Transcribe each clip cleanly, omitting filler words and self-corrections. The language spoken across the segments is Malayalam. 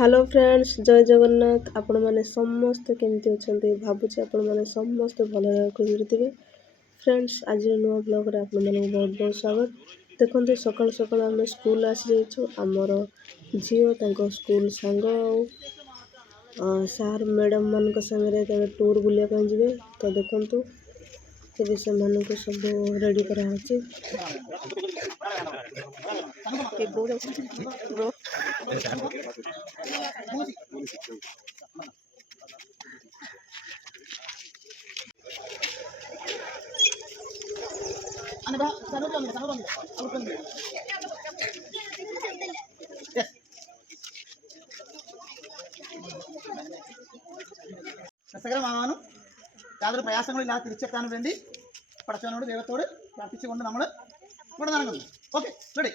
हेलो फ्रेंड्स जय जगन्नाथ आपण मैंने समस्ते केमती अच्छा भावुँ आपण मैंने समस्ते भल थे फ्रेंड्स आज नुआ ब्लॉग रे आपण मानक बहुत बहुत स्वागत। देखते सकाल सकाल आम स्कूल आसी जाइछु आमर झील स्कूल सांग सार मैडम मान संगे टूर बुलाया जी तो देखु तेज से सब रेडी कराची രസകരമാകാനും യാതൊരു പ്രയാസങ്ങളില്ലാതെ തിരിച്ചെത്താനും വേണ്ടി പടച്ചവനോട് ദൈവത്തോട് പ്രാർത്ഥിച്ചുകൊണ്ട് നമ്മൾ ഇവിടെ നടക്കുന്നു. Okay, ready?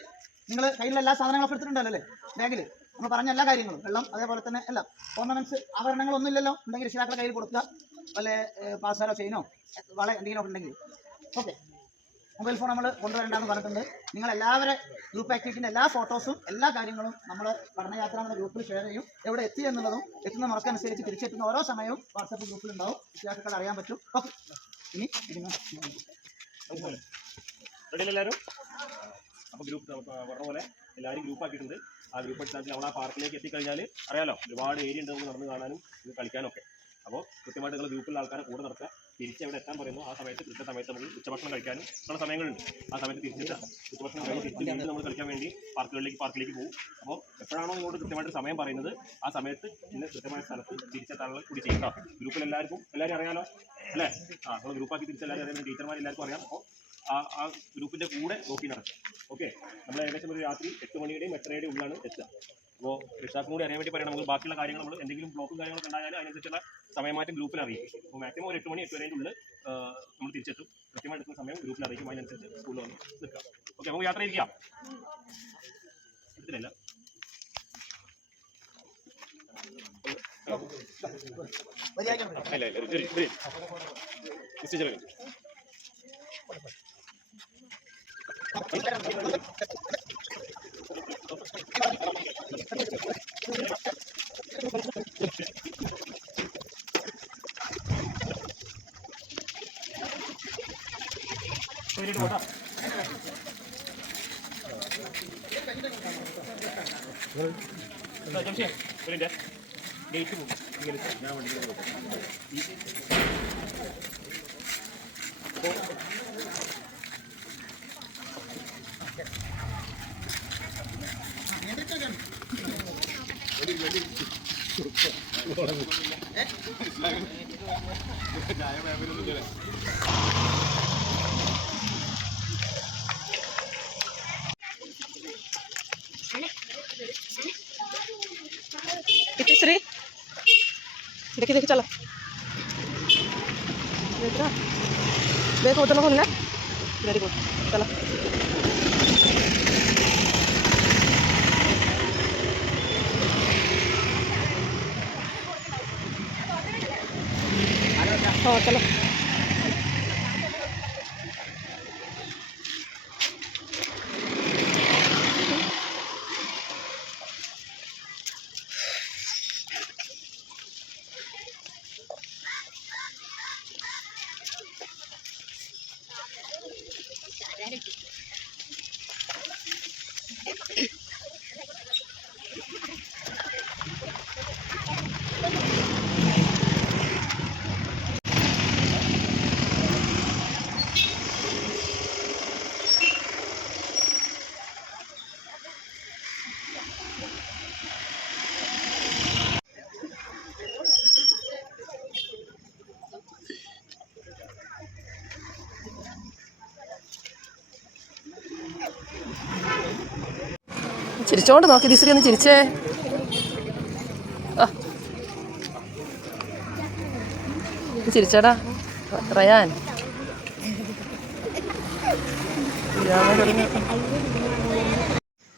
നിങ്ങൾ കയ്യിലുള്ള എല്ലാ സാധനങ്ങളൊക്കെ എടുത്തിട്ടുണ്ടല്ലോ അല്ലേ? ബാഗിൽ നമ്മൾ പറഞ്ഞ എല്ലാ കാര്യങ്ങളും, വെള്ളം അതേപോലെ തന്നെ എല്ലാം, ഓർണമെന്റ്സ്, ആഭരണങ്ങളൊന്നും ഇല്ലല്ലോ. ഉണ്ടെങ്കിൽ രക്ഷിതാക്കളുടെ കയ്യിൽ കൊടുക്കുക, വല്ല പാസാരോ ചെയിനോ വള എന്തെങ്കിലും ഉണ്ടെങ്കിൽ. ഓക്കെ, മൊബൈൽ ഫോൺ നമ്മൾ കൊണ്ടുവരേണ്ടെന്ന് പറഞ്ഞിട്ടുണ്ട്. നിങ്ങൾ എല്ലാവരും ഗ്രൂപ്പ് ആക്ടിവിറ്റിൻ്റെ എല്ലാ ഫോട്ടോസും എല്ലാ കാര്യങ്ങളും നമ്മൾ പഠനയാത്ര എന്ന ഗ്രൂപ്പിൽ ഷെയർ ചെയ്യും. എവിടെ എത്തി എന്നുള്ളതും എത്തുന്ന മാർക്കനുസരിച്ച് തിരിച്ചെത്തുന്ന ഓരോ സമയവും വാട്സപ്പ് ഗ്രൂപ്പിലുണ്ടാവും, വിദ്യാർത്ഥികൾ അറിയാൻ പറ്റും. ഓക്കെ, ഇനി എല്ലാവരും അപ്പോൾ ഗ്രൂപ്പ് പറഞ്ഞ പോലെ എല്ലാവരും ഗ്രൂപ്പ് ആക്കിയിട്ടുണ്ട്. ആ ഗ്രൂപ്പ് അടിസ്ഥാനത്തിൽ നമ്മൾ ആ പാർക്കിലേക്ക് എത്തിക്കഴിഞ്ഞാൽ അറിയാലോ, ഒരുപാട് ഏരിയ ഉണ്ട് നമുക്ക് നടന്ന് കാണാനും കളിക്കാനൊക്കെ. അപ്പോൾ കൃത്യമായിട്ട് നിങ്ങൾ ഗ്രൂപ്പിലുള്ള ആൾക്കാരെ കൂടെ നടക്കുക. തിരിച്ച് എവിടെ എത്താൻ പറയുന്നു ആ സമയത്ത് കൃത്യസമയത്ത് നമുക്ക് ഉച്ചഭക്ഷണം കഴിക്കാനും ഉള്ള സമയങ്ങളുണ്ട്. ആ സമയത്ത് തിരിച്ചെത്താം. ഉച്ചഭക്ഷണം കഴിഞ്ഞ് തിരിച്ച് നമ്മൾ കളിക്കാൻ വേണ്ടി പാർക്കിലേക്ക് പോകും. അപ്പോൾ എപ്പോഴാണോ നിങ്ങളോട് കൃത്യമായിട്ട് സമയം പറയുന്നത് ആ സമയത്ത് ഇന്ന് കൃത്യമായ സ്ഥലത്ത് തിരിച്ചെത്താനുള്ള കൂടി ചെയ്യുക. ഗ്രൂപ്പിൽ എല്ലാവരും അറിയാലോ അല്ലേ? നമ്മൾ ഗ്രൂപ്പാക്കി തിരിച്ചെല്ലാവരും അറിയാം, ടീച്ചർമാരെല്ലാവർക്കും അറിയാം. അപ്പോൾ ആ ഗ്രൂപ്പിൻ്റെ കൂടെ നോക്കി നടക്കുക. ഓക്കെ, നമ്മൾ ഏകദേശം ഒരു രാത്രി 8 മണിയുടെയും 8:30യുടെയും ഉള്ളിലാണ് എത്തുക. അപ്പോൾ രക്ഷാക്കും കൂടി അറിയാൻ വേണ്ടി പറയണം. നമുക്ക് ബാക്കിയുള്ള കാര്യങ്ങൾ നമ്മൾ എന്തെങ്കിലും ബ്ലോക്കും കാര്യങ്ങളൊക്കെ ഉണ്ടായാലും അതിനനുസരിച്ചുള്ള സമയമാറ്റം ഗ്രൂപ്പിൽ അറിയിക്കും. അപ്പോൾ മാക്സിമം ഒരു 8 മണി 8:30ൻ്റെ ഉള്ളിൽ നമ്മൾ തിരിച്ചെത്തും. കൃത്യമായി എടുക്കുന്ന സമയം ഗ്രൂപ്പിൽ അറിയിക്കും. അതിനനുസരിച്ച് സ്കൂളിൽ വന്ന് നിൽക്കാം. ഓക്കെ, നമുക്ക് യാത്ര ഇരിക്കാം. എടുത്തില്ല ഡേറ്റ് പോകും. ഞാൻ വണ്ടി श्री देखी देखी चलो देख उतना खोलना। वेरी गुड, चलो हाँ चलो। ചിരിച്ചോണ്ട് നോക്കി ദിശ്രീ ഒന്ന് ചിരിച്ചേ. ചിരിച്ചടാ റയാൻ.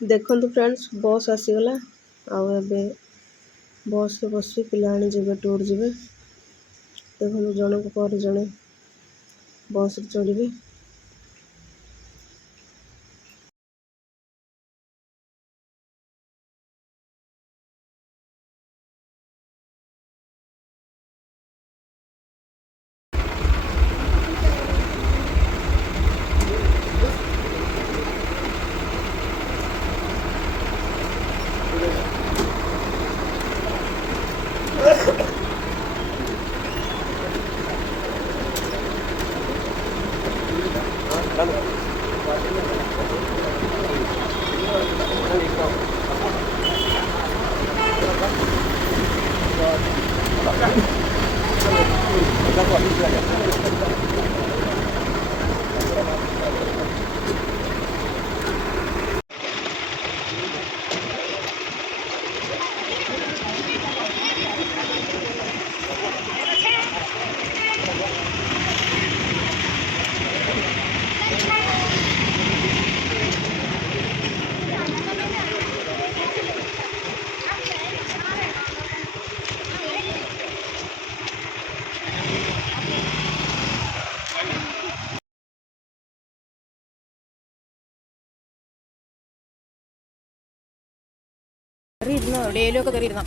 देखो फ्रेंड्स बस आसीगला आबे बस रे बस पिला जीवे टूर जीवे। देखो जनक पर जड़े बस चढ़े। എവിടെയെങ്കിലും ഒക്കെ കയറിയിരുന്ന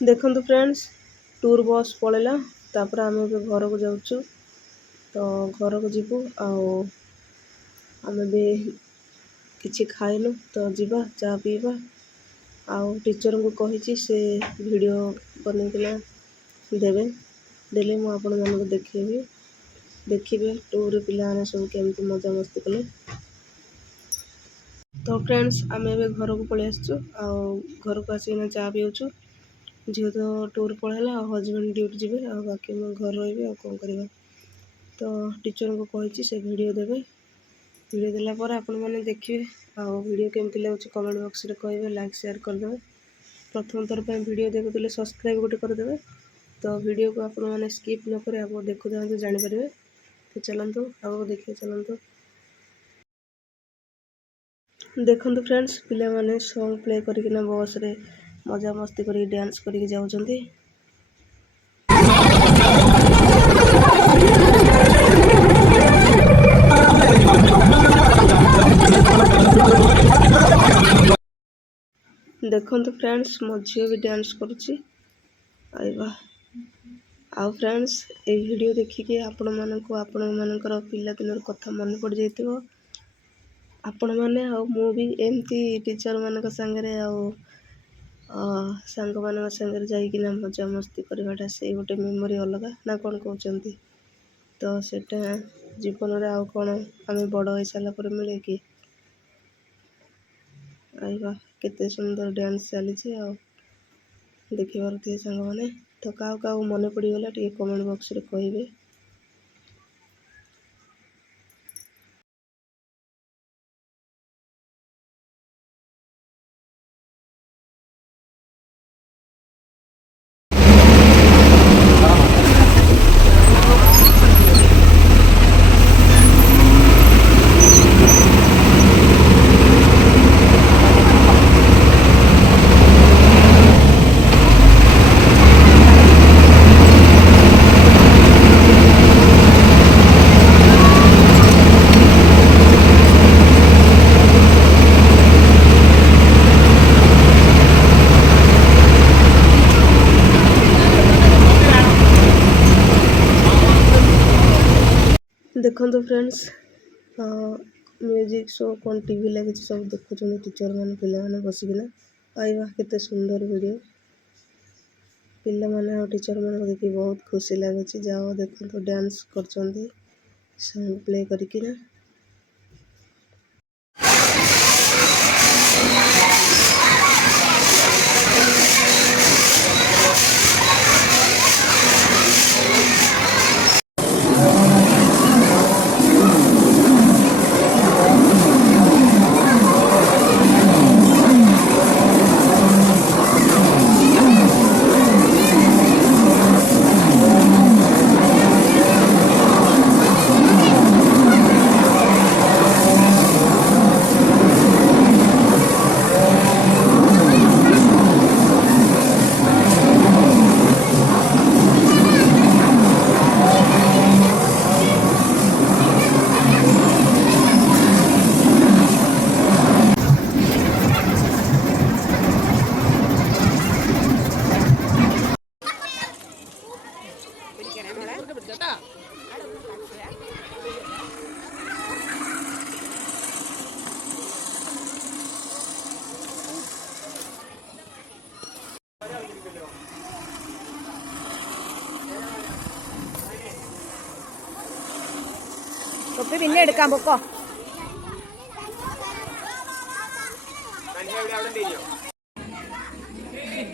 ଦେଖନ୍ତୁ ଫ୍ରେଣ୍ଡସ୍, ଟୁର୍ ବସ୍ ପଳେଇଲା। ତାପରେ ଆମେ ଏବେ ଘରକୁ ଯାଉଛୁ। ତ ଘରକୁ ଯିବୁ, ଆଉ ଆମେ ବି କିଛି ଖାଇନୁ, ତ ଯିବା ଚା ପିଇବା। ଆଉ ଟିଚରଙ୍କୁ କହିଛି ସେ ଭିଡ଼ିଓ ବନେଇକିନା ଦେଲେ ମୁଁ ଆପଣମାନଙ୍କୁ ଦେଖିବେ ଟୁର୍ରେ ପିଲାମାନେ ସବୁ କେମିତି ମଜାମସ୍ତି କଲେ। ତ ଫ୍ରେଣ୍ଡସ୍, ଆମେ ଏବେ ଘରକୁ ପଳେଇ ଆସିଛୁ। ଆଉ ଘରକୁ ଆସିକିନା ଚା ପିଉଛୁ। ଝିଅ ତ ଟୁର୍ ପଳେଇଲା, ଆଉ ହଜବେଣ୍ଡ ଡ୍ୟୁଟି ଯିବେ, ଆଉ ବାକି ମୁଁ ଘରେ ରହିବି। ଆଉ କ'ଣ କରିବା। ତ ଟିଚରଙ୍କୁ କହିଛି ସେ ଭିଡ଼ିଓ ଦେବେ। ଭିଡ଼ିଓ ଦେଲା ପରେ ଆପଣମାନେ ଦେଖିବେ। ଆଉ ଭିଡ଼ିଓ କେମିତି ଲାଗୁଛି କମେଣ୍ଟ ବକ୍ସରେ କହିବେ, ଲାଇକ୍ ସେୟାର କରିଦେବେ। ପ୍ରଥମ ଥର ପାଇଁ ଭିଡ଼ିଓ ଦେଖୁଥିଲେ ସବସ୍କ୍ରାଇବ୍ ଗୋଟେ କରିଦେବେ। ତ ଭିଡ଼ିଓକୁ ଆପଣମାନେ ସ୍କିପ୍ ନକରି ଆପଣ ଦେଖୁଥାନ୍ତୁ, ଜାଣିପାରିବେ। ତ ଚାଲନ୍ତୁ ଆଗକୁ ଦେଖିବେ, ଚାଲନ୍ତୁ। ଦେଖନ୍ତୁ ଫ୍ରେଣ୍ଡସ୍, ପିଲାମାନେ ସଙ୍ଗ୍ ପ୍ଲେ କରିକିନା ବସ୍ରେ ମଜାମସ୍ତି କରିକି ଡ୍ୟାନ୍ସ କରିକି ଯାଉଛନ୍ତି। ଦେଖନ୍ତୁ ଫ୍ରେଣ୍ଡସ୍, ମୋ ଝିଅ ବି ଡ୍ୟାନ୍ସ କରୁଛି। ଆଉ ଫ୍ରେଣ୍ଡସ୍, এই ଭିଡ଼ିଓ ଦେଖିକି ଆପଣମାନଙ୍କର ପିଲାଦିନର କଥା ମନେ ପଡ଼ିଯାଇଥିବ। ଆପଣମାନେ ଆଉ ମୁଁ ବି ଏମିତି ଟିଚରମାନଙ୍କ ସାଙ୍ଗରେ ଆଉ ସାଙ୍ଗମାନଙ୍କ ସାଙ୍ଗରେ ଯାଇକିନା ମଜାମସ୍ତି କରିବାଟା ସେଇ ଗୋଟେ ମେମୋରି ଅଲଗା, ନା କ'ଣ କହୁଛନ୍ତି? ତ ସେଇଟା ଜୀବନରେ ଆଉ କ'ଣ ଆମେ ବଡ଼ ହେଇସାରିଲା ପରେ ମିଳେ କି? କେତେ ସୁନ୍ଦର ଡ୍ୟାନ୍ସ ଚାଲିଛି, ଆଉ ଦେଖିପାରୁଥିବେ ସାଙ୍ଗମାନେ। ତ କାହାକୁ ମନେ ପଡ଼ିଗଲା ଟିକେ କମେଣ୍ଟ ବକ୍ସରେ କହିବେ। ଦେଖନ୍ତୁ ଫ୍ରେଣ୍ଡସ୍, ମ୍ୟୁଜିକ୍ ଶୋ କ'ଣ ଟିଭି ଲାଗିଛି, ସବୁ ଦେଖୁଛନ୍ତି ଟିଚରମାନେ ପିଲାମାନେ ବସିକିନା। କେତେ ସୁନ୍ଦର ଭିଡ଼ିଓ। ପିଲାମାନେ ଆଉ ଟିଚରମାନଙ୍କୁ ଦେଖି ବହୁତ ଖୁସି ଲାଗୁଛି। ଯାଅ ଦେଖନ୍ତୁ ଡ୍ୟାନ୍ସ କରୁଛନ୍ତି ସଙ୍ଗ୍ ପ୍ଲେ କରିକିନା। തൊപ്പി പിന്നെ എടുക്കാൻ പൊക്കോ.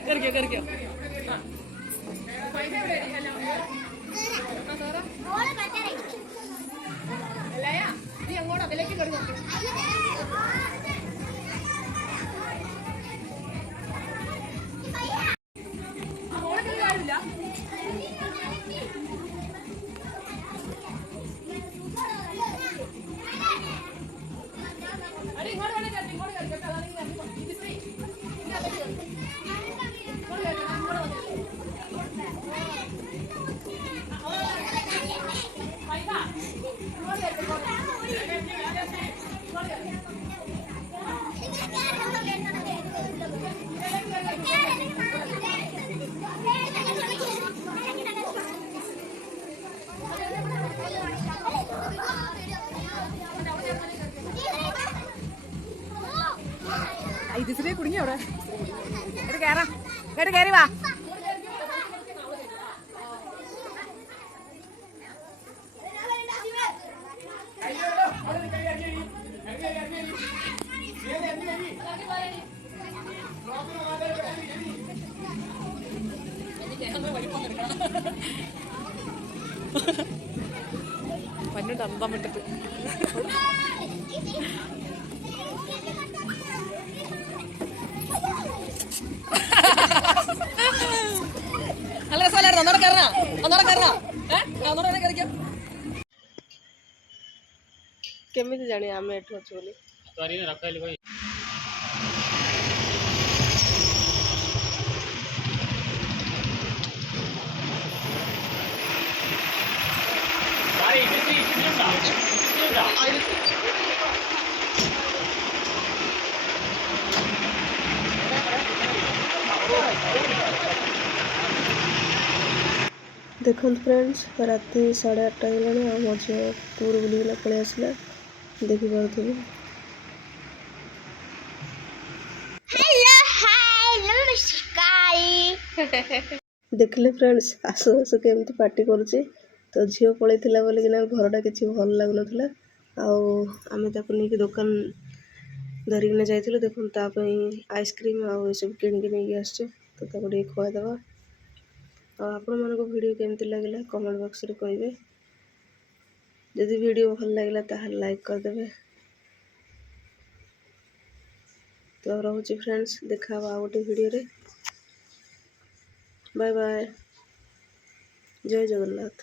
കറിക്കോ ഇതിശ്രീ കുടുങ്ങി അവിടെ. കേറാം, കയറി വാ. പന്നിട്ട് അന്തം വിട്ടിട്ട് നല്ല രസമല്ലായിരുന്നു. ഒന്നോടെ കയറാം. କେମିତି ଜାଣିବା ଆମେ ଏଠୁ ଅଛୁ ବୋଲି? ଦେଖନ୍ତୁ ଫ୍ରେଣ୍ଡସ୍, ରାତି 8:30 ହେଇଗଲାଣି ଆଉ ମୋ ଝିଅ ଟୁର୍ ବୁଲିକିନା ପଳେଇ ଆସିଲା, ଦେଖିପାରୁଥିବେ। ଦେଖିଲେ ଫ୍ରେଣ୍ଡସ୍, ଆସୁ ଆସୁ କେମିତି ପାର୍ଟି କରୁଛି। ତ ଝିଅ ପଳେଇଥିଲା ବୋଲିକିନା ଘରଟା କିଛି ଭଲ ଲାଗୁନଥିଲା, ଆଉ ଆମେ ତାକୁ ନେଇକି ଦୋକାନ ଧରିକିନା ଯାଇଥିଲୁ। ଦେଖନ୍ତୁ ତା ପାଇଁ ଆଇସ୍କ୍ରିମ୍ ଆଉ ଏସବୁ କିଣିକି ନେଇକି ଆସିଛୁ, ତ ତାକୁ ଟିକେ ଖୁଆଇଦେବା। ଆଉ ଆପଣମାନଙ୍କୁ ଭିଡ଼ିଓ କେମିତି ଲାଗିଲା କମେଣ୍ଟ ବକ୍ସରେ କହିବେ। ଯଦି ଭିଡ଼ିଓ ଭଲ ଲାଗିଲା ତାହେଲେ ଲାଇକ୍ କରିଦେବେ। ତ ରହୁଛି ଫ୍ରେଣ୍ଡସ୍, ଦେଖା ହବା ଆଉ ଗୋଟେ ଭିଡ଼ିଓରେ। ବାଏ ବାଏ, ଜୟ ଜଗନ୍ନାଥ।